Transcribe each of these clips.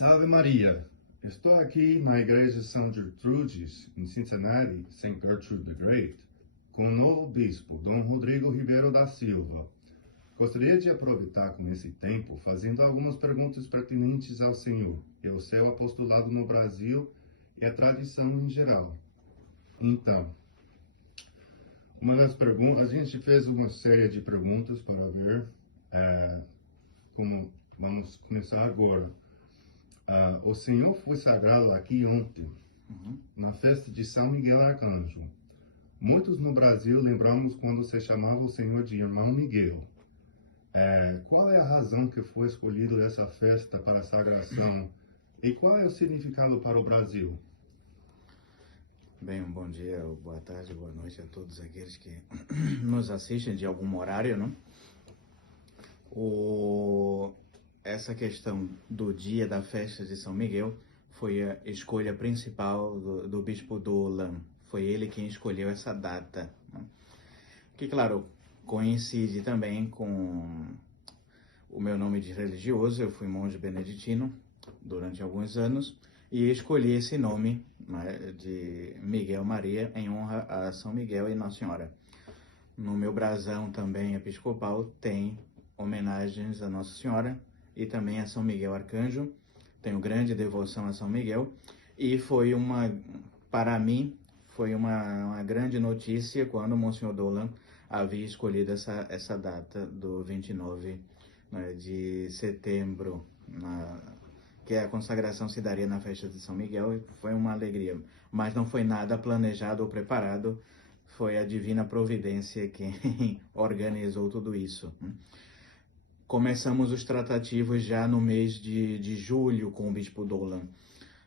Salve Maria! Estou aqui na Igreja São Gertrudes, em Cincinnati, St. Gertrude the Great, com o novo bispo, Dom Rodrigo Ribeiro da Silva. Gostaria de aproveitar com esse tempo fazendo algumas perguntas pertinentes ao Senhor e ao seu apostolado no Brasil e à tradição em geral. Então, uma das perguntas, a gente fez uma série de perguntas para ver como vamos começar agora. O Senhor foi sagrado aqui ontem, na festa de São Miguel Arcanjo. Muitos no Brasil lembramos quando se chamava o Senhor de Irmão Miguel. Qual é a razão que foi escolhida essa festa para a sagração e qual é o significado para o Brasil? Bem, um bom dia, boa tarde, boa noite a todos aqueles que nos assistem de algum horário, não? Essa questão do dia da festa de São Miguel foi a escolha principal do bispo Dolan. Foi ele quem escolheu essa data, né? Que, claro, coincide também com o meu nome de religioso. Eu fui monge beneditino durante alguns anos e escolhi esse nome, né, de Miguel Maria em honra a São Miguel e Nossa Senhora. No meu brasão também episcopal tem homenagens a Nossa Senhora e também a São Miguel Arcanjo. Tenho grande devoção a São Miguel e para mim, foi uma grande notícia quando o Monsenhor Dolan havia escolhido essa data do 29, né, de setembro, que a consagração se daria na festa de São Miguel, e foi uma alegria. Mas não foi nada planejado ou preparado, foi a divina providência quem organizou tudo isso. Começamos os tratativos já no mês de julho com o bispo Dolan.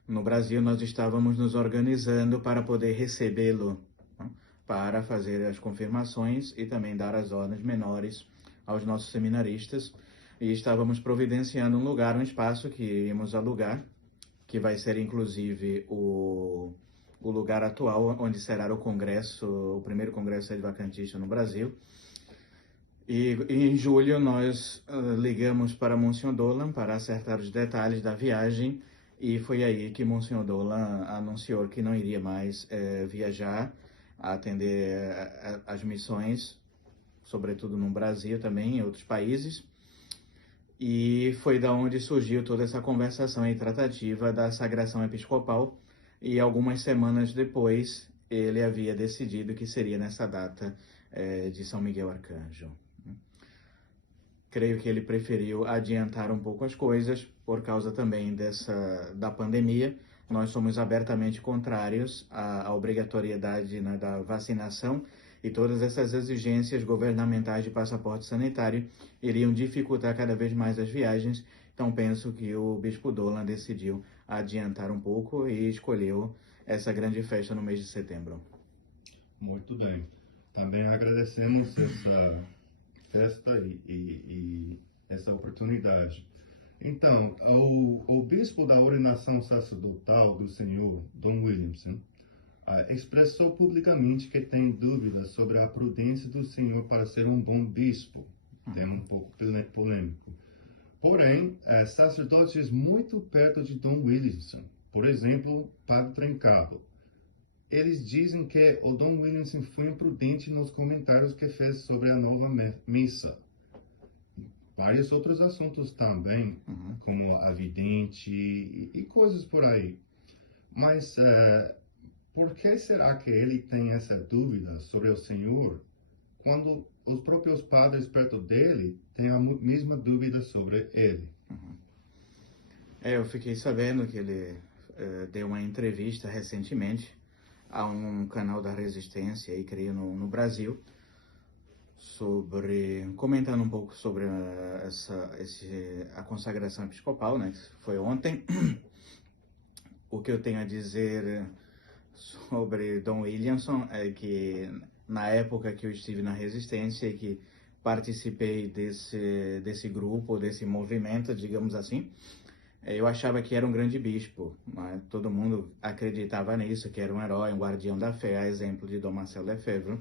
No Brasil, nós estávamos nos organizando para poder recebê-lo, né, para fazer as confirmações e também dar as ordens menores aos nossos seminaristas. E estávamos providenciando um lugar, um espaço que íamos alugar, que vai ser inclusive o lugar atual onde será o primeiro congresso adventista no Brasil. E em julho nós ligamos para Monsenhor Dolan para acertar os detalhes da viagem, e foi aí que Monsenhor Dolan anunciou que não iria mais viajar a atender as missões, sobretudo no Brasil também, em outros países. E foi da onde surgiu toda essa conversação e tratativa da sagração episcopal, e algumas semanas depois ele havia decidido que seria nessa data de São Miguel Arcanjo. Creio que ele preferiu adiantar um pouco as coisas por causa também da pandemia. Nós somos abertamente contrários à obrigatoriedade, né, da vacinação, e todas essas exigências governamentais de passaporte sanitário iriam dificultar cada vez mais as viagens. Então penso que o bispo Dolan decidiu adiantar um pouco e escolheu essa grande festa no mês de setembro. Muito bem. Também agradecemos essa festa e essa oportunidade. Então, o bispo da ordenação sacerdotal do Senhor, Dom Williamson, expressou publicamente que tem dúvidas sobre a prudência do Senhor para ser um bom bispo. Tem um pouco polêmico. Porém, sacerdotes muito perto de Dom Williamson, por exemplo, Padre Trencado, eles dizem que o Dom Williamson foi imprudente nos comentários que fez sobre a nova missa. Vários outros assuntos também, como a vidente e coisas por aí. Mas por que será que ele tem essa dúvida sobre o Senhor, quando os próprios padres perto dele têm a mesma dúvida sobre ele? Eu fiquei sabendo que ele deu uma entrevista recentemente a um canal da Resistência, aí, creio, no Brasil, comentando um pouco sobre a consagração episcopal, né, que foi ontem. O que eu tenho a dizer sobre Dom Williamson é que, na época que eu estive na Resistência e que participei desse grupo, desse movimento, digamos assim, eu achava que era um grande bispo, né? Todo mundo acreditava nisso, que era um herói, um guardião da fé, a exemplo de Dom Marcelo Lefebvre.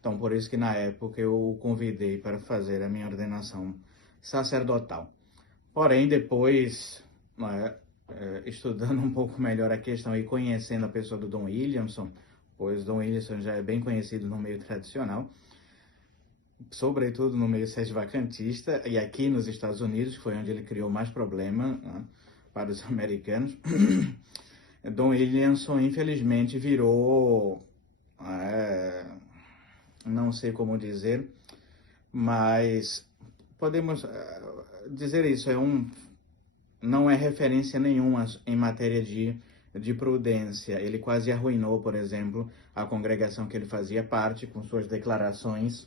Então, por isso que na época eu o convidei para fazer a minha ordenação sacerdotal. Porém, depois, né, estudando um pouco melhor a questão e conhecendo a pessoa do Don Williamson, pois Don Williamson já é bem conhecido no meio tradicional, sobretudo no meio sedevacantista, e aqui nos Estados Unidos, que foi onde ele criou mais problema, né, para os americanos. Don Williamson, infelizmente, virou, não sei como dizer, mas podemos dizer isso, não é referência nenhuma em matéria de prudência. Ele quase arruinou, por exemplo, a congregação que ele fazia parte com suas declarações.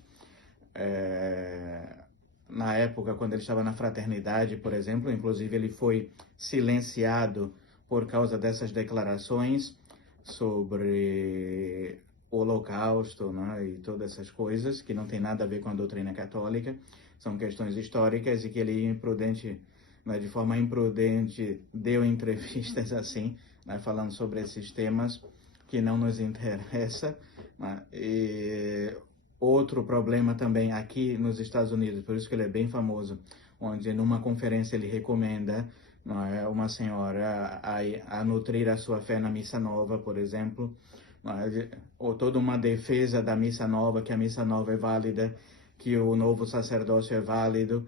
Na época, quando ele estava na fraternidade, por exemplo, inclusive ele foi silenciado por causa dessas declarações sobre o Holocausto, né, e todas essas coisas que não tem nada a ver com a doutrina católica, são questões históricas, e que ele imprudente, né, de forma imprudente, deu entrevistas assim, né, falando sobre esses temas que não nos interessa, né, e outro problema também aqui nos Estados Unidos, por isso que ele é bem famoso, onde numa conferência ele recomenda, não é, uma senhora a nutrir a sua fé na missa nova, por exemplo, ou toda uma defesa da missa nova, que a missa nova é válida, que o novo sacerdócio é válido,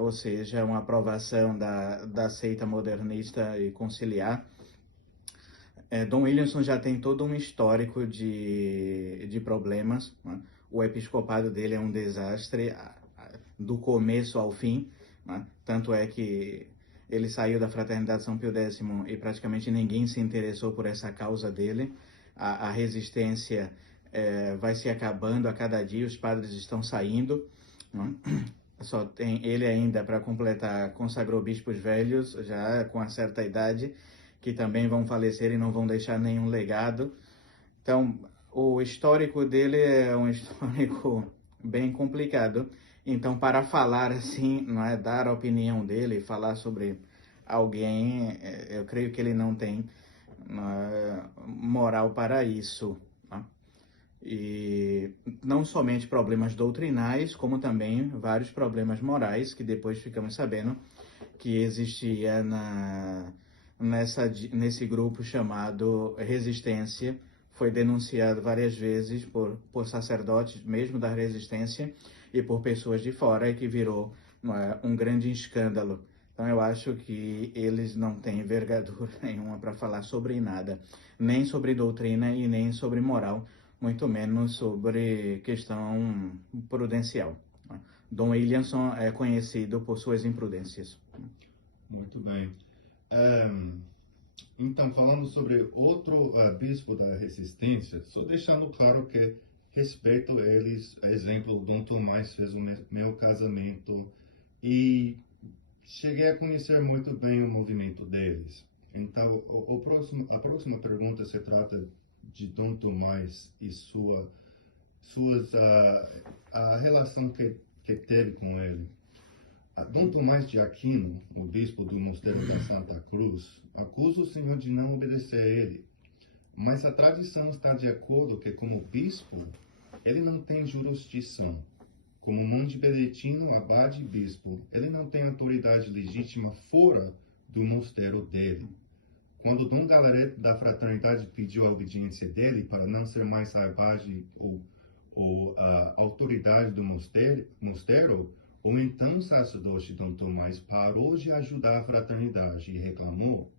ou seja, uma aprovação da seita modernista e conciliar. Don Williamson já tem todo um histórico de problemas, né? O episcopado dele é um desastre do começo ao fim, né? Tanto é que ele saiu da Fraternidade São Pio X e praticamente ninguém se interessou por essa causa dele. A resistência vai se acabando a cada dia, os padres estão saindo, né? Só tem ele ainda, para completar, consagrou bispos velhos, já com uma certa idade, que também vão falecer e não vão deixar nenhum legado. Então, o histórico dele é um histórico bem complicado. Então, para falar assim, não é, dar a opinião dele, falar sobre alguém, eu creio que ele não tem moral para isso. Tá? E não somente problemas doutrinais, como também vários problemas morais, que depois ficamos sabendo que existia nesse grupo chamado Resistência. Foi denunciado várias vezes por sacerdotes mesmo da Resistência e por pessoas de fora, e que virou um grande escândalo. Então eu acho que eles não têm envergadura nenhuma para falar sobre nada, nem sobre doutrina e nem sobre moral, muito menos sobre questão prudencial. Don Williamson é conhecido por suas imprudências. Muito bem. Então, falando sobre outro bispo da Resistência, só deixando claro que respeito eles, exemplo, Dom Tomás fez o meu casamento e cheguei a conhecer muito bem o movimento deles. Então, a próxima pergunta se trata de Dom Tomás e a relação que teve com ele. Dom Tomás de Aquino, o bispo do Mosteiro da Santa Cruz, acusa o Senhor de não obedecer a ele. Mas a tradição está de acordo que, como bispo, ele não tem jurisdição. Como monge beneditino, abade e bispo, ele não tem autoridade legítima fora do mosteiro dele. Quando Dom Galareto da Fraternidade pediu a obediência dele para não ser mais abade ou autoridade do mosteiro, o então sacerdote Dom Tomás parou de ajudar a fraternidade e reclamou: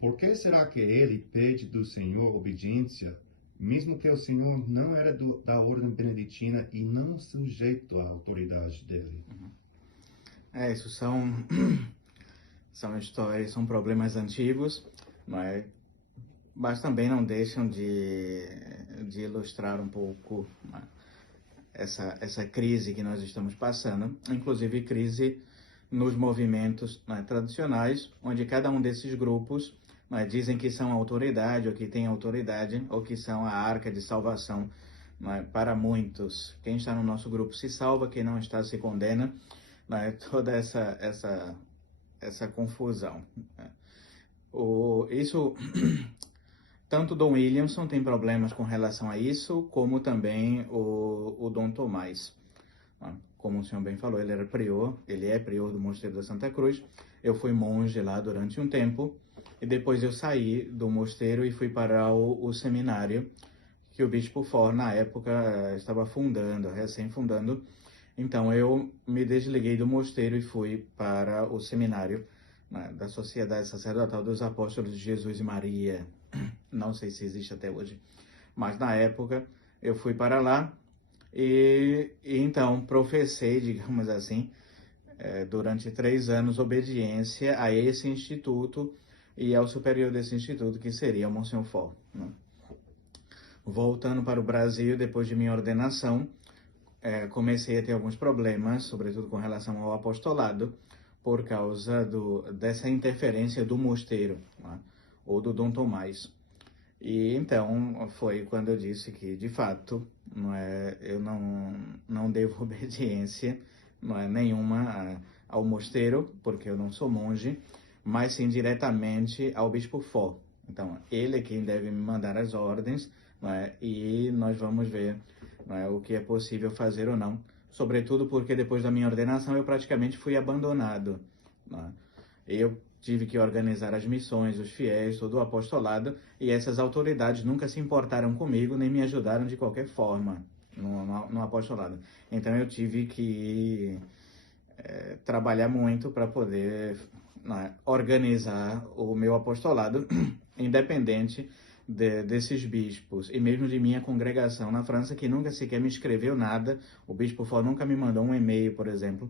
por que será que ele pede do Senhor obediência, mesmo que o Senhor não era da ordem beneditina e não sujeito à autoridade dele? Isso são histórias, são problemas antigos, mas também não deixam de ilustrar um pouco essa crise que nós estamos passando, inclusive crise nos movimentos tradicionais, onde cada um desses grupos dizem que são autoridade, ou que têm autoridade, ou que são a arca de salvação para muitos. Quem está no nosso grupo se salva, quem não está se condena. Toda essa confusão. Isso, tanto Dom Williamson tem problemas com relação a isso, como também o Dom Tomás. Como o senhor bem falou, ele é prior do Mosteiro da Santa Cruz. Eu fui monge lá durante um tempo, e depois eu saí do mosteiro e fui para o seminário que o Bispo For, na época, estava fundando, recém-fundando. Então eu me desliguei do mosteiro e fui para o seminário, né, da Sociedade Sacerdotal dos Apóstolos de Jesus e Maria. Não sei se existe até hoje, mas na época eu fui para lá e então professei, digamos assim, durante 3 anos obediência a esse instituto e ao superior desse instituto, que seria o Monsenhor For, né? Voltando para o Brasil, depois de minha ordenação, comecei a ter alguns problemas, sobretudo com relação ao apostolado, por causa dessa interferência do mosteiro, né, ou do Dom Tomás. E então foi quando eu disse que, de fato, eu não devo obediência, nenhuma ao mosteiro, porque eu não sou monge, mas sim diretamente ao Bispo For. Então, ele é quem deve me mandar as ordens, e nós vamos ver, o que é possível fazer ou não. Sobretudo porque depois da minha ordenação eu praticamente fui abandonado, né? Eu tive que organizar as missões, os fiéis, todo o apostolado, e essas autoridades nunca se importaram comigo, nem me ajudaram de qualquer forma no apostolado. Então eu tive que trabalhar muito para poder, organizar o meu apostolado, independente desses bispos, e mesmo de minha congregação na França, que nunca sequer me escreveu nada. O Bispo For nunca me mandou um e-mail, por exemplo,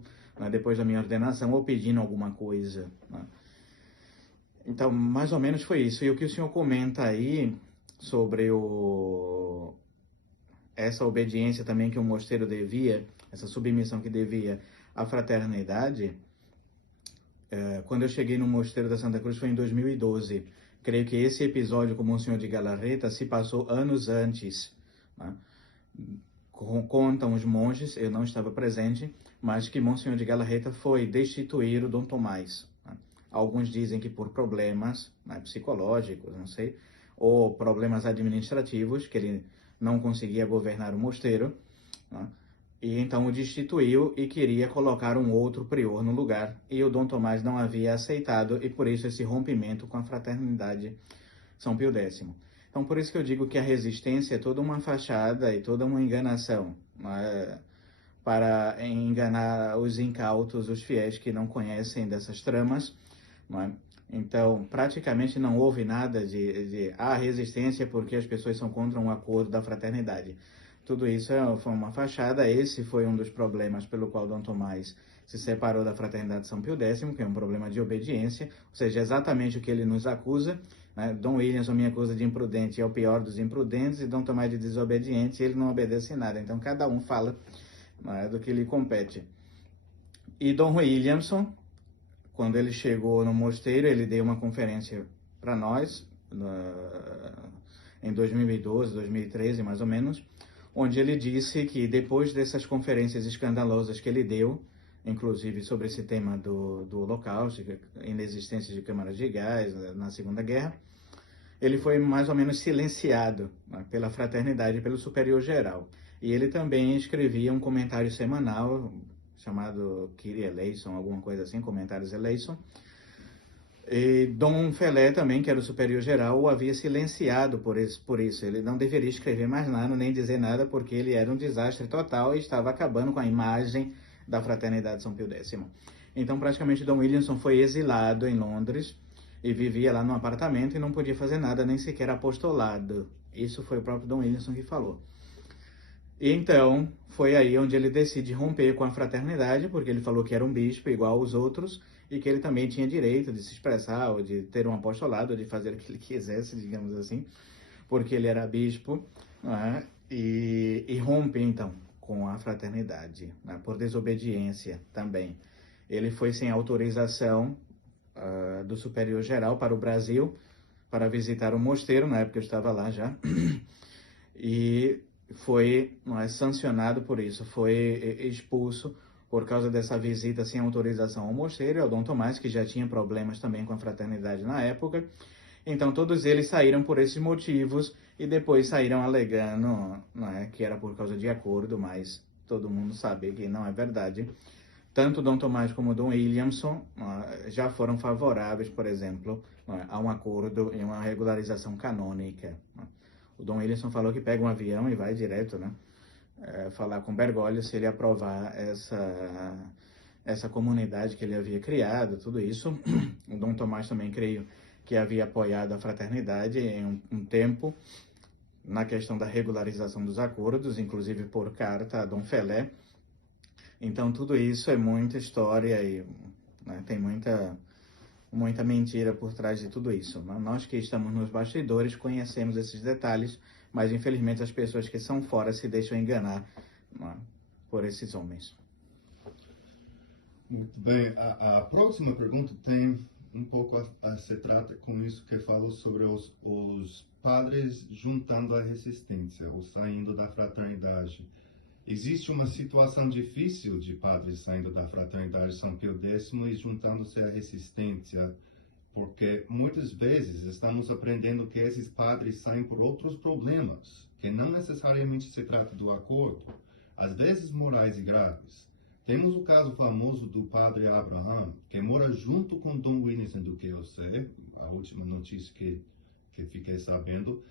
depois da minha ordenação, ou pedindo alguma coisa, né? Então, mais ou menos foi isso. E o que o senhor comenta aí sobre essa obediência também que o mosteiro devia, essa submissão que devia à fraternidade, quando eu cheguei no Mosteiro da Santa Cruz foi em 2012. Creio que esse episódio com o Monsenhor de Galarreta se passou anos antes, né? Contam os monges, eu não estava presente, mas que Monsenhor de Galarreta foi destituir o Dom Tomás, né? Alguns dizem que por problemas, psicológicos, não sei, ou problemas administrativos, que ele não conseguia governar o mosteiro, né? E então o destituiu e queria colocar um outro prior no lugar. E o Dom Tomás não havia aceitado, e por isso esse rompimento com a fraternidade São Pio X. Então por isso que eu digo que a resistência é toda uma fachada e toda uma enganação, né, para enganar os incautos, os fiéis que não conhecem dessas tramas, né? Então praticamente não houve nada de resistência porque as pessoas são contra um acordo da fraternidade. Tudo isso foi uma fachada. Esse foi um dos problemas pelo qual Dom Tomás se separou da Fraternidade São Pio X, que é um problema de obediência, ou seja, exatamente o que ele nos acusa, né? Dom Williamson me acusa de imprudente, é o pior dos imprudentes, e Dom Tomás de desobediente, ele não obedece nada. Então cada um fala, né, do que lhe compete. E Dom Williamson, quando ele chegou no mosteiro, ele deu uma conferência para nós, em 2012, 2013 mais ou menos, onde ele disse que depois dessas conferências escandalosas que ele deu, inclusive sobre esse tema do Holocausto, inexistência de câmaras de gás na Segunda Guerra, ele foi mais ou menos silenciado, né, pela fraternidade, pelo superior geral. E ele também escrevia um comentário semanal chamado Kyrie Eleison, alguma coisa assim, Comentários Eleison. E Dom Felé também, que era o superior geral, o havia silenciado por isso. Ele não deveria escrever mais nada, nem dizer nada, porque ele era um desastre total e estava acabando com a imagem da Fraternidade São Pio X. Então, praticamente, Dom Williamson foi exilado em Londres e vivia lá num apartamento e não podia fazer nada, nem sequer apostolado. Isso foi o próprio Dom Williamson que falou. E então, foi aí onde ele decide romper com a fraternidade, porque ele falou que era um bispo igual aos outros, e que ele também tinha direito de se expressar, ou de ter um apostolado, ou de fazer o que ele quisesse, digamos assim, porque ele era bispo, né? E rompe, então, com a fraternidade, né? Por desobediência também. Ele foi sem autorização do superior geral para o Brasil, para visitar o mosteiro, na época eu estava lá já, e foi sancionado por isso, foi expulso por causa dessa visita sem autorização ao mosteiro e ao Dom Tomás, que já tinha problemas também com a fraternidade na época. Então todos eles saíram por esses motivos e depois saíram alegando, que era por causa de acordo, mas todo mundo sabe que não é verdade. tanto Dom Tomás como Dom Williamson já foram favoráveis, por exemplo, a um acordo e uma regularização canônica. O Dom Williamson falou que pega um avião e vai direto, né, falar com Bergoglio se ele aprovar essa comunidade que ele havia criado, tudo isso. O Dom Tomás também, creio, que havia apoiado a fraternidade em um tempo na questão da regularização dos acordos, inclusive por carta a Dom Felé. Então, tudo isso é muita história e, né, tem muita mentira por trás de tudo isso. Nós que estamos nos bastidores conhecemos esses detalhes, mas infelizmente as pessoas que são fora se deixam enganar, né, por esses homens. Muito bem. A próxima pergunta tem um pouco a se trata com isso que falo sobre os padres juntando a resistência, ou saindo da fraternidade. Existe uma situação difícil de padres saindo da fraternidade São Pio X e juntando-se à resistência, porque muitas vezes estamos aprendendo que esses padres saem por outros problemas, que não necessariamente se trata do acordo, às vezes morais e graves. Temos o caso famoso do padre Abraham, que mora junto com Dom Williamson, do que eu sei, a última notícia que fiquei sabendo.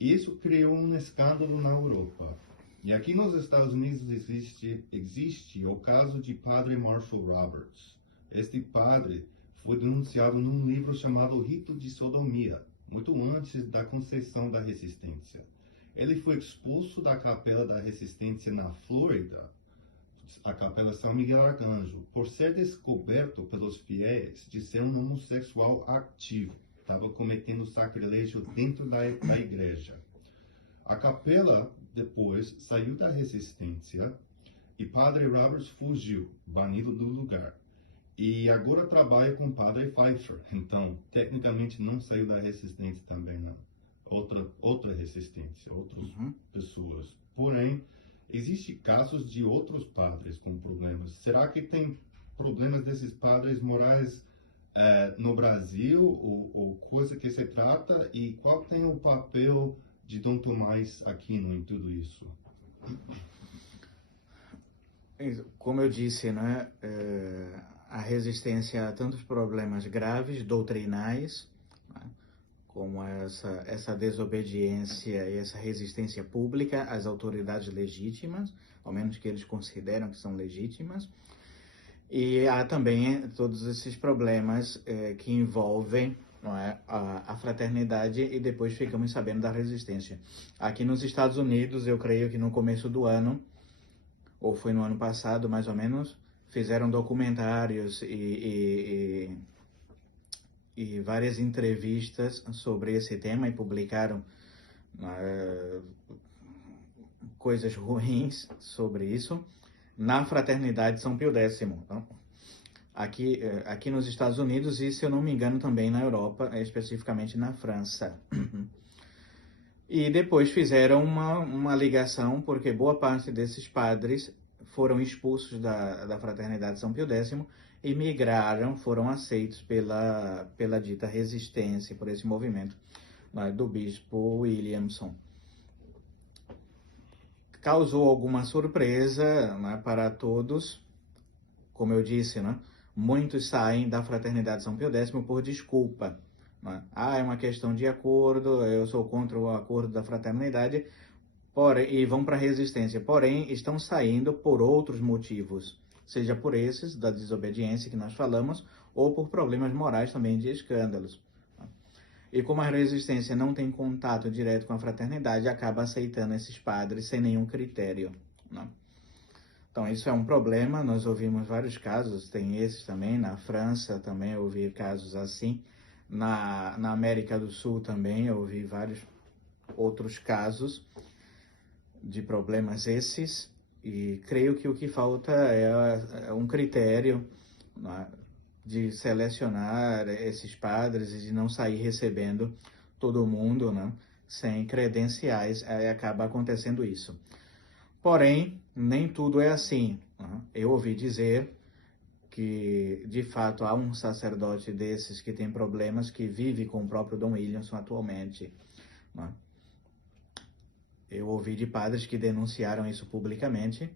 Isso criou um escândalo na Europa. E aqui nos Estados Unidos existe o caso de padre Marshall Roberts. Este padre foi denunciado num livro chamado Rito de Sodomia, muito antes da concepção da resistência. Ele foi expulso da Capela da Resistência na Flórida, a Capela São Miguel Arcanjo, por ser descoberto pelos fiéis de ser um homossexual ativo. Estava cometendo sacrilégio dentro da igreja. A capela depois saiu da resistência e padre Roberts fugiu, banido do lugar. E agora trabalha com padre Pfeiffer. Então, tecnicamente não saiu da resistência também, não. Outra resistência, outras pessoas. Porém, existem casos de outros padres com problemas. Será que tem problemas desses padres morais no Brasil, ou coisa que se trata? E qual tem o papel de Dom Tomás Aquino em tudo isso? Como eu disse, né, a resistência a tantos problemas graves, doutrinais, né, como essa desobediência e essa resistência pública às autoridades legítimas, ao menos que eles consideram que são legítimas. E há também todos esses problemas que envolvem, não é, a fraternidade, e depois ficamos sabendo da resistência. Aqui nos Estados Unidos, eu creio que no começo do ano, ou foi no ano passado mais ou menos, fizeram documentários e várias entrevistas sobre esse tema e publicaram coisas ruins sobre isso na Fraternidade São Pio X. Então, aqui nos Estados Unidos e, se eu não me engano, também na Europa, especificamente na França. E depois fizeram uma ligação, porque boa parte desses padres foram expulsos da Fraternidade São Pio X e migraram, foram aceitos pela dita resistência, por esse movimento, né, do bispo Williamson. Causou alguma surpresa, né, para todos. Como eu disse, né, muitos saem da Fraternidade São Pio X por desculpa. Né? É uma questão de acordo, eu sou contra o acordo da fraternidade, e vão para a resistência. Porém, estão saindo por outros motivos, seja por esses, da desobediência que nós falamos, ou por problemas morais também, de escândalos. E como a resistência não tem contato direto com a fraternidade, acaba aceitando esses padres sem nenhum critério. Né? Então, isso é um problema. Nós ouvimos vários casos, tem esses também, na França também eu ouvi casos assim, na América do Sul também eu ouvi vários outros casos de problemas esses, e creio que o que falta é um critério, né, de selecionar esses padres e de não sair recebendo todo mundo, né, sem credenciais, aí acaba acontecendo isso. Porém, nem tudo é assim. Né? Eu ouvi dizer que, de fato, há um sacerdote desses que tem problemas, que vive com o próprio Dom Williamson atualmente. Né? Eu ouvi de padres que denunciaram isso publicamente,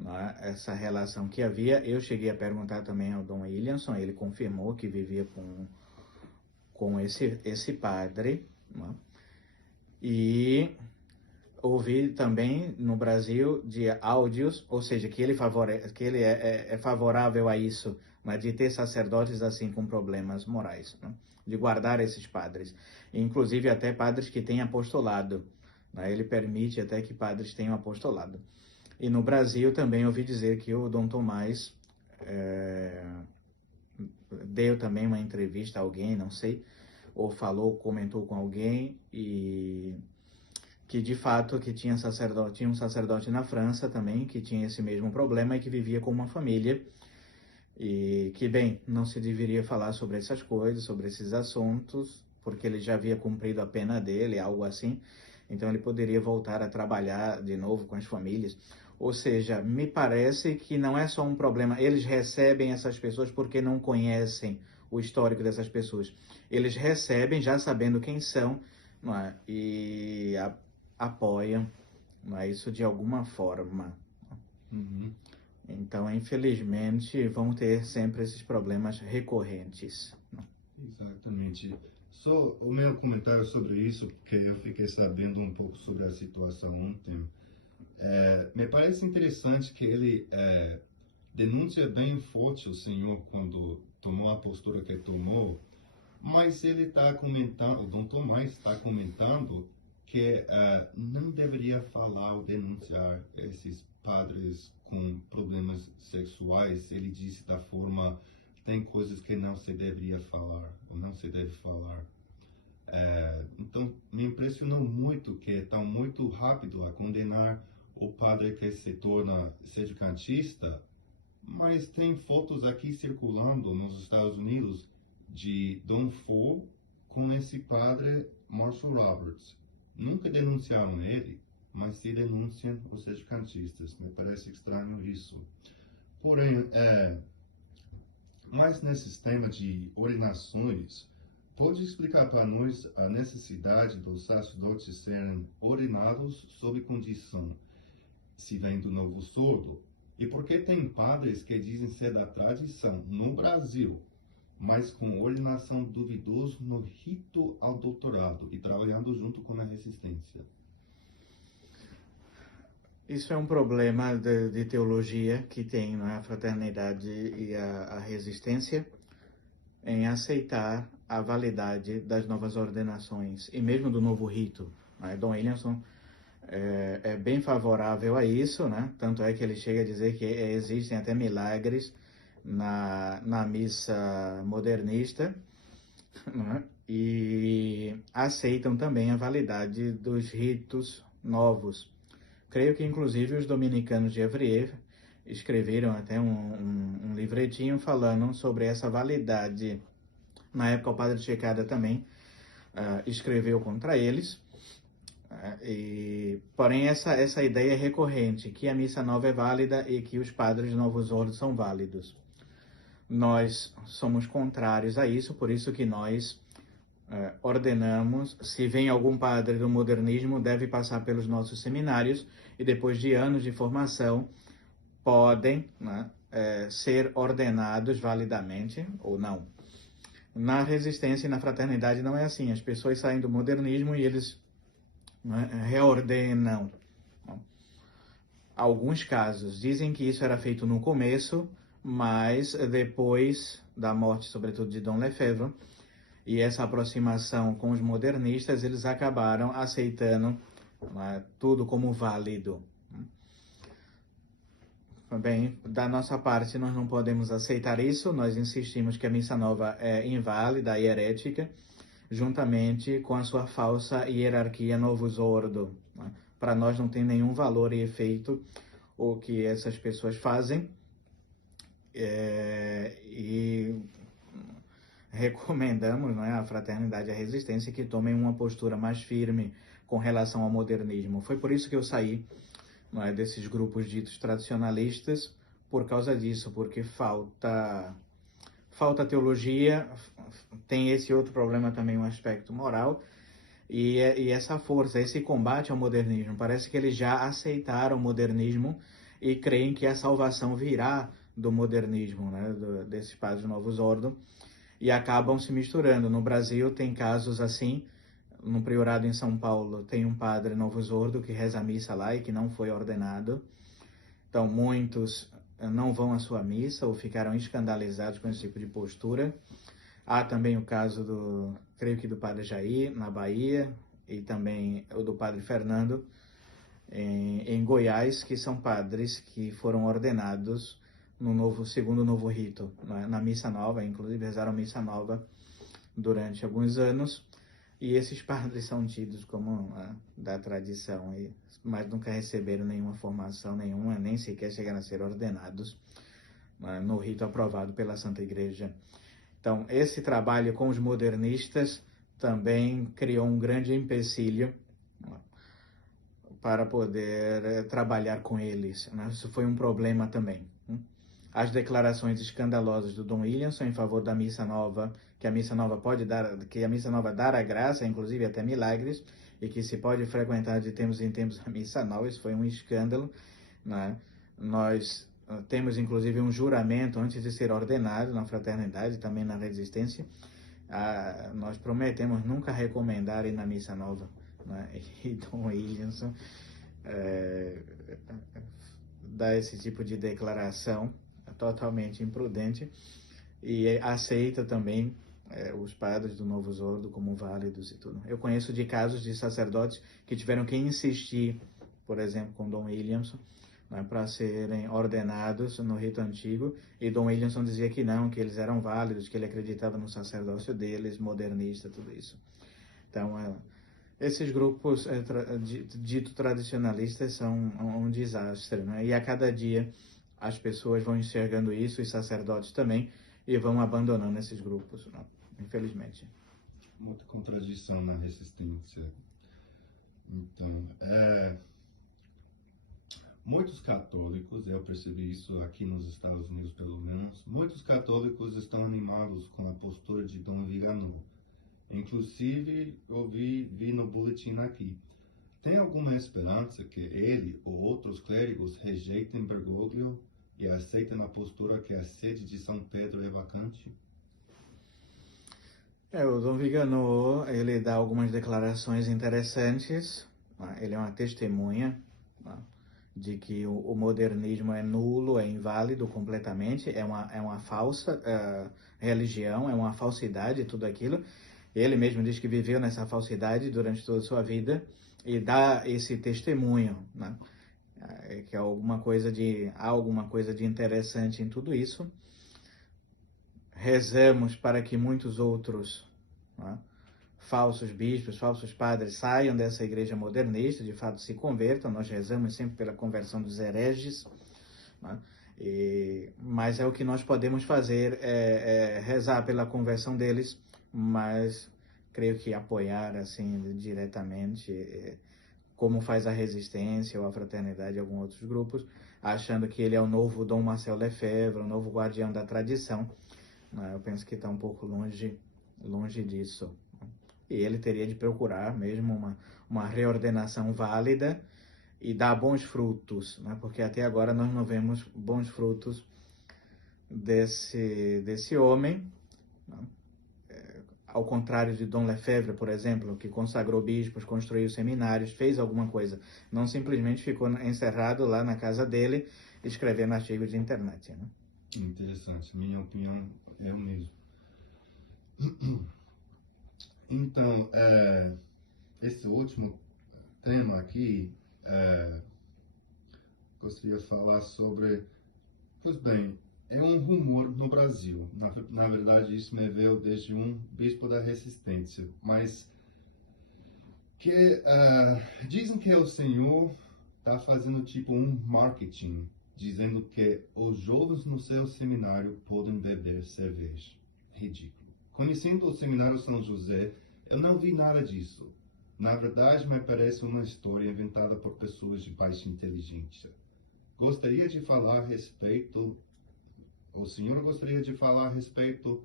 não é? Essa relação que havia. Eu cheguei a perguntar também ao Dom Williamson, ele confirmou que vivia com esse padre, não é? E ouvi também no Brasil de áudios, ou seja, que ele é favorável a isso, mas de ter sacerdotes assim com problemas morais, né? De guardar esses padres, inclusive até padres que têm apostolado, né? Ele permite até que padres tenham apostolado. E no Brasil também ouvi dizer que o Dom Tomás deu também uma entrevista a alguém, não sei, ou falou, comentou com alguém e que de fato que tinha um sacerdote na França também que tinha esse mesmo problema e que vivia com uma família e que, bem, não se deveria falar sobre essas coisas, sobre esses assuntos, porque ele já havia cumprido a pena dele, algo assim, então ele poderia voltar a trabalhar de novo com as famílias. Ou seja, me parece que não é só um problema, eles recebem essas pessoas porque não conhecem o histórico dessas pessoas. Eles recebem já sabendo quem são, não é? E apoiam, não é? Isso de alguma forma. Uhum. Então, infelizmente, vão ter sempre esses problemas recorrentes. Exatamente. Só o meu comentário sobre isso, porque eu fiquei sabendo um pouco sobre a situação ontem. Me parece interessante que ele denuncia bem forte o Senhor quando tomou a postura que tomou, mas ele está comentando, o Dom Tomás está comentando que não deveria falar ou denunciar esses padres com problemas sexuais. Ele disse da forma, tem coisas que não se deveria falar, ou não se deve falar. Então, me impressionou muito que está muito rápido a condenar o padre que se torna sedicantista, mas tem fotos aqui circulando nos Estados Unidos de Dom Fo com esse padre Marshall Roberts. Nunca denunciaram ele, mas se denunciam os sedicantistas. Me parece estranho isso. Porém, mais nesse tema de ordenações, pode explicar para nós a necessidade dos sacerdotes serem ordenados sob condição, se vem do novo surdo, e por que tem padres que dizem ser da tradição no Brasil, mas com ordenação duvidosa no rito ao doutorado e trabalhando junto com a resistência? Isso é um problema de teologia que tem, não é? A fraternidade e a resistência em aceitar a validade das novas ordenações e mesmo do novo rito, não é? Dom Williamson é bem favorável a isso, né? Tanto é que ele chega a dizer que existem até milagres na missa modernista, né? E aceitam também a validade dos ritos novos. Creio que inclusive os dominicanos de Evrier escreveram até um livretinho falando sobre essa validade. Na época o padre Checada também escreveu contra eles. Porém, essa ideia é recorrente, que a missa nova é válida e que os padres novos ordos são válidos. Nós somos contrários a isso, por isso que nós ordenamos, se vem algum padre do modernismo, deve passar pelos nossos seminários e depois de anos de formação podem, né, ser ordenados validamente ou não. Na resistência e na fraternidade não é assim, as pessoas saem do modernismo e eles reordenam. Alguns casos dizem que isso era feito no começo, mas depois da morte, sobretudo, de Dom Lefebvre, e essa aproximação com os modernistas, eles acabaram aceitando tudo como válido. Bem, da nossa parte, nós não podemos aceitar isso, nós insistimos que a missa nova é inválida e herética, juntamente com a sua falsa hierarquia Novus Ordo. Para nós não tem nenhum valor e efeito o que essas pessoas fazem, e recomendamos, não é, à fraternidade e à resistência que tomem uma postura mais firme com relação ao modernismo. Foi por isso que eu saí, não é, desses grupos ditos tradicionalistas, por causa disso, porque falta teologia, tem esse outro problema também, um aspecto moral, e essa força, esse combate ao modernismo. Parece que eles já aceitaram o modernismo e creem que a salvação virá do modernismo, né, desses padres Novus Ordo, e acabam se misturando. No Brasil tem casos assim. No priorado em São Paulo tem um padre Novus Ordo que reza a missa lá e que não foi ordenado. Então muitos não vão à sua missa ou ficaram escandalizados com esse tipo de postura. Há também o caso creio que do padre Jair, na Bahia, e também o do padre Fernando, em Goiás, que são padres que foram ordenados segundo o novo rito, na missa nova, inclusive rezaram missa nova durante alguns anos, e esses padres são tidos como da tradição, mas nunca receberam nenhuma formação nenhuma, nem sequer chegaram a ser ordenados no rito aprovado pela Santa Igreja. Então, esse trabalho com os modernistas também criou um grande empecilho para poder trabalhar com eles. Isso foi um problema também. As declarações escandalosas do Dom Williamson em favor da missa nova, que a missa nova dará graça, inclusive até milagres, e que se pode frequentar de tempos em tempos a missa nova, isso foi um escândalo, né? Nós temos inclusive um juramento antes de ser ordenado na fraternidade, também na resistência. Nós prometemos nunca recomendar ir na missa nova, né? E Dom Williamson dá esse tipo de declaração totalmente imprudente e aceita também os padres do Novus Ordo como válidos e tudo. Eu conheço de casos de sacerdotes que tiveram que insistir, por exemplo, com Dom Williamson, né, para serem ordenados no rito antigo, e Dom Williamson dizia que não, que eles eram válidos, que ele acreditava no sacerdócio deles, modernista, tudo isso. Então, esses grupos dito tradicionalistas são um desastre, né? E a cada dia as pessoas vão enxergando isso, os sacerdotes também, e vão abandonando esses grupos, né? Infelizmente. Muita contradição na resistência. Então, muitos católicos, eu percebi isso aqui nos Estados Unidos pelo menos, muitos católicos estão animados com a postura de Dom Vigano. Inclusive, eu vi no boletim aqui. Tem alguma esperança que ele ou outros clérigos rejeitem Bergoglio e aceitem a postura que a sede de São Pedro é vacante? O Dom Vigano, ele dá algumas declarações interessantes, né? Ele é uma testemunha, né, de que o modernismo é nulo, é inválido completamente, é uma falsa religião, é uma falsidade, tudo aquilo. Ele mesmo diz que viveu nessa falsidade durante toda a sua vida e dá esse testemunho, né? Que há alguma coisa de interessante em tudo isso. Rezamos para que muitos outros, né, falsos bispos, falsos padres saiam dessa igreja modernista, de fato se convertam. Nós rezamos sempre pela conversão dos hereges, né? Mas é o que nós podemos fazer, rezar pela conversão deles, mas creio que apoiar assim diretamente, como faz a Resistência ou a Fraternidade e alguns outros grupos, achando que ele é o novo Dom Marcel Lefebvre, o novo guardião da tradição, né? Eu penso que está um pouco longe disso. E ele teria de procurar mesmo uma reordenação válida e dar bons frutos, né? Porque até agora nós não vemos bons frutos desse homem, né? Ao contrário de Dom Lefebvre, por exemplo, que consagrou bispos, construiu seminários, fez alguma coisa. Não simplesmente ficou encerrado lá na casa dele, escrevendo artigos de internet, né? Interessante. Minha opinião é o mesmo. Então, esse último tema aqui, gostaria de falar sobre... Pois bem, é um rumor no Brasil. Na verdade, isso me veio desde um bispo da Resistência. Mas que dizem que o senhor está fazendo tipo um marketing, dizendo que os jovens no seu seminário podem beber cerveja. Ridículo. Conhecendo o Seminário São José, eu não vi nada disso. Na verdade, me parece uma história inventada por pessoas de baixa inteligência. Gostaria de falar a respeito... O senhor gostaria de falar a respeito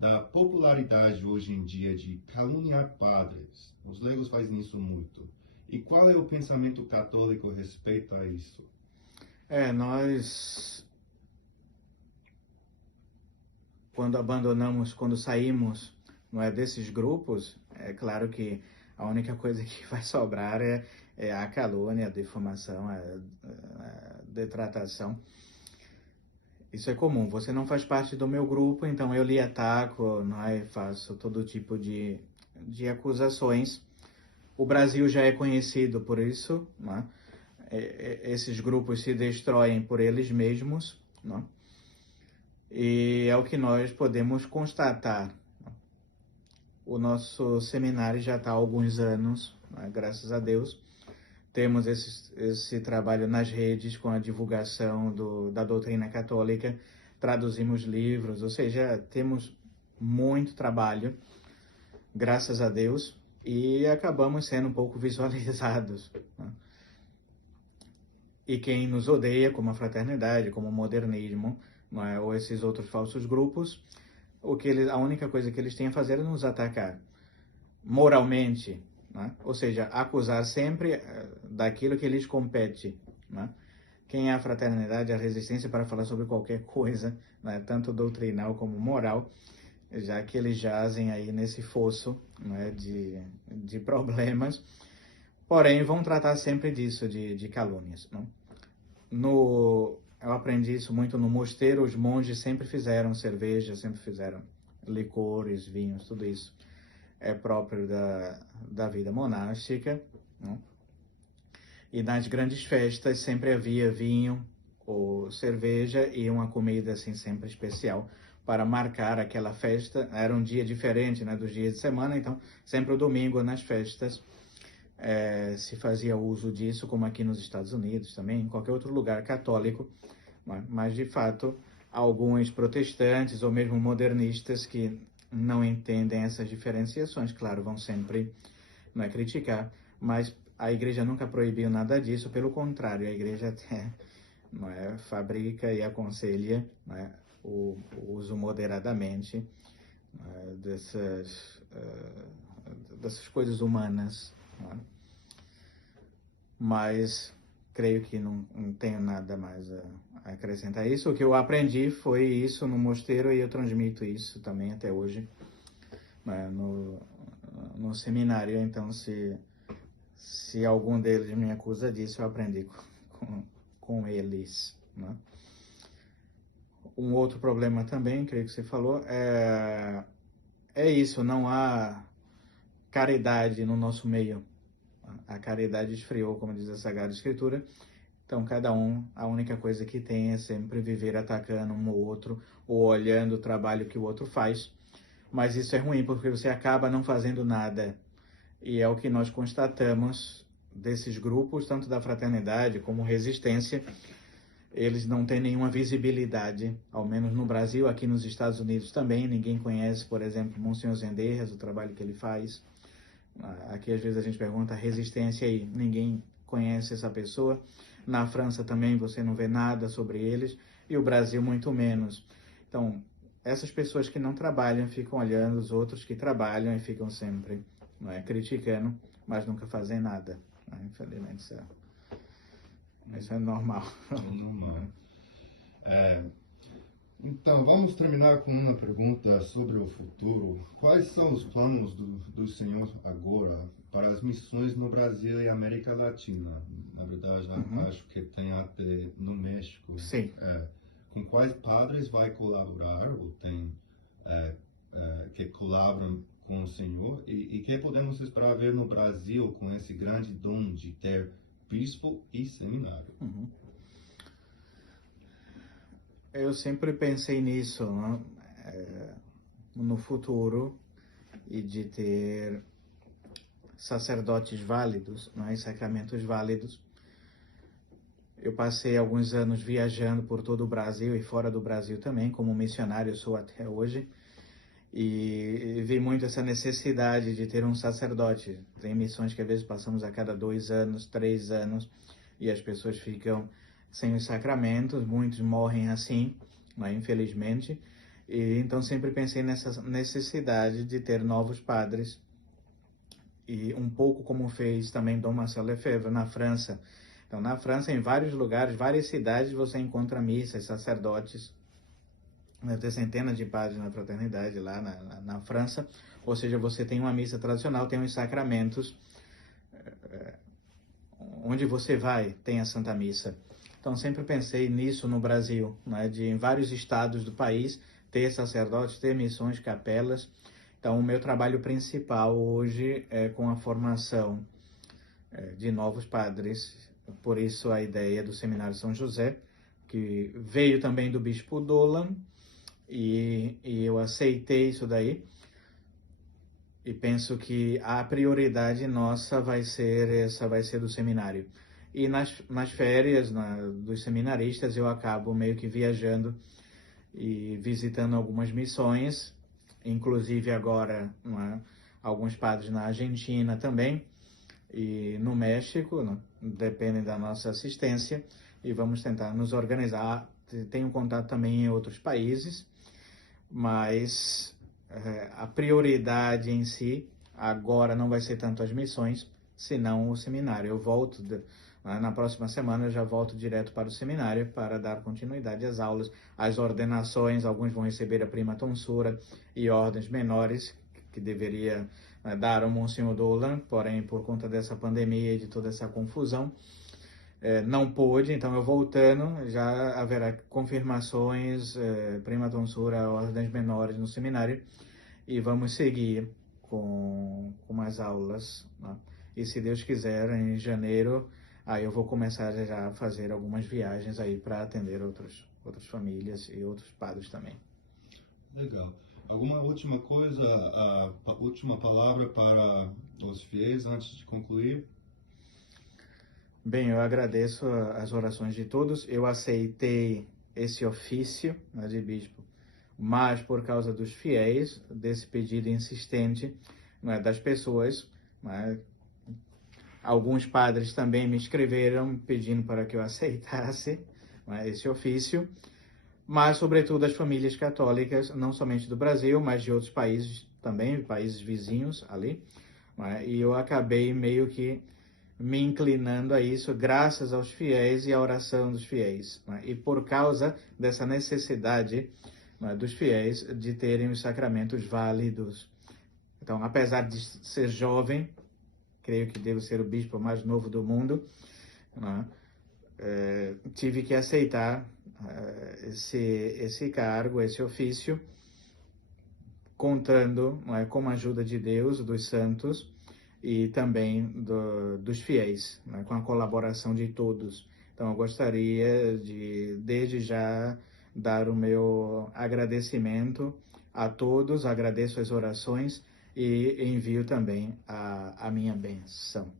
da popularidade hoje em dia de caluniar padres. Os leigos fazem isso muito. E qual é o pensamento católico a respeito a isso? Nós, quando saímos, não é, desses grupos, é claro que a única coisa que vai sobrar é a calúnia, a difamação, a detratação. Isso é comum. Você não faz parte do meu grupo, então eu lhe ataco, não é? Faço todo tipo de acusações. O Brasil já é conhecido por isso, não é? Esses grupos se destroem por eles mesmos, não é? E é o que nós podemos constatar. O nosso seminário já está há alguns anos, né? Graças a Deus. Temos esse trabalho nas redes com a divulgação da doutrina católica, traduzimos livros, ou seja, temos muito trabalho, graças a Deus, e acabamos sendo um pouco visualizados, né? E quem nos odeia, como a fraternidade, como o modernismo, não é? Ou esses outros falsos grupos, a única coisa que eles têm a fazer é nos atacar moralmente, né? Ou seja, acusar sempre daquilo que lhes compete, né? Quem é a fraternidade, a resistência para falar sobre qualquer coisa, né? Tanto doutrinal como moral, já que eles jazem aí nesse fosso, né? de problemas, porém vão tratar sempre disso, de calúnias, né? Eu aprendi isso muito no mosteiro. Os monges sempre fizeram cerveja, sempre fizeram licores, vinhos, tudo isso é próprio da vida monástica, né? E nas grandes festas sempre havia vinho ou cerveja e uma comida assim sempre especial para marcar aquela festa. Era um dia diferente, né, dos dias de semana, então sempre o domingo nas festas se fazia uso disso, como aqui nos Estados Unidos também, em qualquer outro lugar católico, né? Mas de fato alguns protestantes ou mesmo modernistas que não entendem essas diferenciações, claro, vão sempre, não é, criticar, mas a igreja nunca proibiu nada disso, pelo contrário, a igreja até, não é, fabrica e aconselha, não é, o uso moderadamente, não é, dessas coisas humanas, não é? Mas creio que não tenho nada mais a acrescentar isso. O que eu aprendi foi isso no mosteiro e eu transmito isso também até hoje, né, no seminário. Então, se algum deles me acusa disso, eu aprendi com eles, né? Um outro problema também, creio que você falou, é isso, não há caridade no nosso meio. A caridade esfriou, como diz a Sagrada Escritura. Então, cada um, a única coisa que tem é sempre viver atacando um ou outro, ou olhando o trabalho que o outro faz. Mas isso é ruim, porque você acaba não fazendo nada. E é o que nós constatamos desses grupos, tanto da fraternidade como resistência. Eles não têm nenhuma visibilidade, ao menos no Brasil, aqui nos Estados Unidos também. Ninguém conhece, por exemplo, Monsenhor Zendejas, o trabalho que ele faz. Aqui às vezes a gente pergunta a resistência aí, ninguém conhece essa pessoa. Na França também você não vê nada sobre eles, e o Brasil muito menos. Então, essas pessoas que não trabalham ficam olhando os outros que trabalham e ficam sempre, não é, criticando, mas nunca fazem nada, né? Infelizmente isso é normal. É normal. Então, vamos terminar com uma pergunta sobre o futuro. Quais são os planos do Senhor agora para as missões no Brasil e América Latina? Na verdade, acho que tem até no México. Sim. Com quais padres vai colaborar ou tem que colaboram com o Senhor? E que podemos esperar ver no Brasil com esse grande dom de ter bispo e seminário? Eu sempre pensei nisso, né? No futuro, e de ter sacerdotes válidos, né? E sacramentos válidos. Eu passei alguns anos viajando por todo o Brasil e fora do Brasil também, como missionário sou até hoje, e vi muito essa necessidade de ter um sacerdote. Tem missões que às vezes passamos a cada 2 anos, 3 anos, e as pessoas ficam sem os sacramentos, muitos morrem assim, né, infelizmente. E então sempre pensei nessa necessidade de ter novos padres, e um pouco como fez também Dom Marcel Lefebvre na França, Então, na França, em vários lugares, várias cidades, você encontra missas, sacerdotes, deve ter centenas de padres na fraternidade lá na França, ou seja, você tem uma missa tradicional, tem os sacramentos, onde você vai, tem a Santa Missa. Então, sempre pensei nisso no Brasil, né, de em vários estados do país ter sacerdotes, ter missões, capelas. Então, o meu trabalho principal hoje é com a formação de novos padres, por isso a ideia do Seminário São José, que veio também do Bispo Dolan, e eu aceitei isso daí, e penso que a prioridade nossa vai ser do seminário. E nas férias dos seminaristas eu acabo meio que viajando e visitando algumas missões, inclusive agora alguns padres na Argentina também, e no México, dependem da nossa assistência, e vamos tentar nos organizar. Tenho contato também em outros países, mas a prioridade em si agora não vai ser tanto as missões, senão o seminário. Eu volto, na próxima semana eu já volto direto para o seminário para dar continuidade às aulas, às ordenações. Alguns vão receber a prima tonsura e ordens menores, que deveria dar ao Monsenhor Dolan, porém por conta dessa pandemia e de toda essa confusão, não pôde. Então eu voltando, já haverá confirmações, prima tonsura, ordens menores no seminário, e vamos seguir com as aulas, né? E se Deus quiser, em janeiro, aí eu vou começar já a fazer algumas viagens aí para atender outras famílias e outros padres também. Legal. Alguma última coisa, a última palavra para os fiéis antes de concluir? Bem, eu agradeço as orações de todos. Eu aceitei esse ofício, né, de bispo, mas por causa dos fiéis, desse pedido insistente, né, das pessoas, né. Alguns padres também me escreveram pedindo para que eu aceitasse, né, esse ofício, mas sobretudo as famílias católicas, não somente do Brasil, mas de outros países também, países vizinhos ali, né, e eu acabei meio que me inclinando a isso graças aos fiéis e à oração dos fiéis, né? E por causa dessa necessidade, né, dos fiéis de terem os sacramentos válidos. Então, apesar de ser jovem, creio que devo ser o bispo mais novo do mundo, né, tive que aceitar esse cargo, esse ofício, contando, né, com a ajuda de Deus, dos santos, e também dos fiéis, né, com a colaboração de todos. Então, eu gostaria de, desde já, dar o meu agradecimento a todos, agradeço as orações e envio também a minha benção.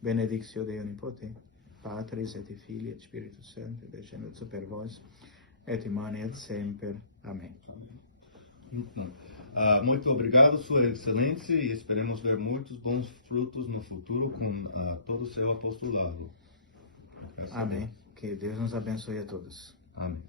Benedictio Dei Onipotente, Patris et Filii et Spiritus Sancti, descendat super vos, et manet semper. Amém. Muito obrigado, Sua Excelência, e esperemos ver muitos bons frutos no futuro com todo o seu apostolado. Amém. Que Deus nos abençoe a todos. Amém.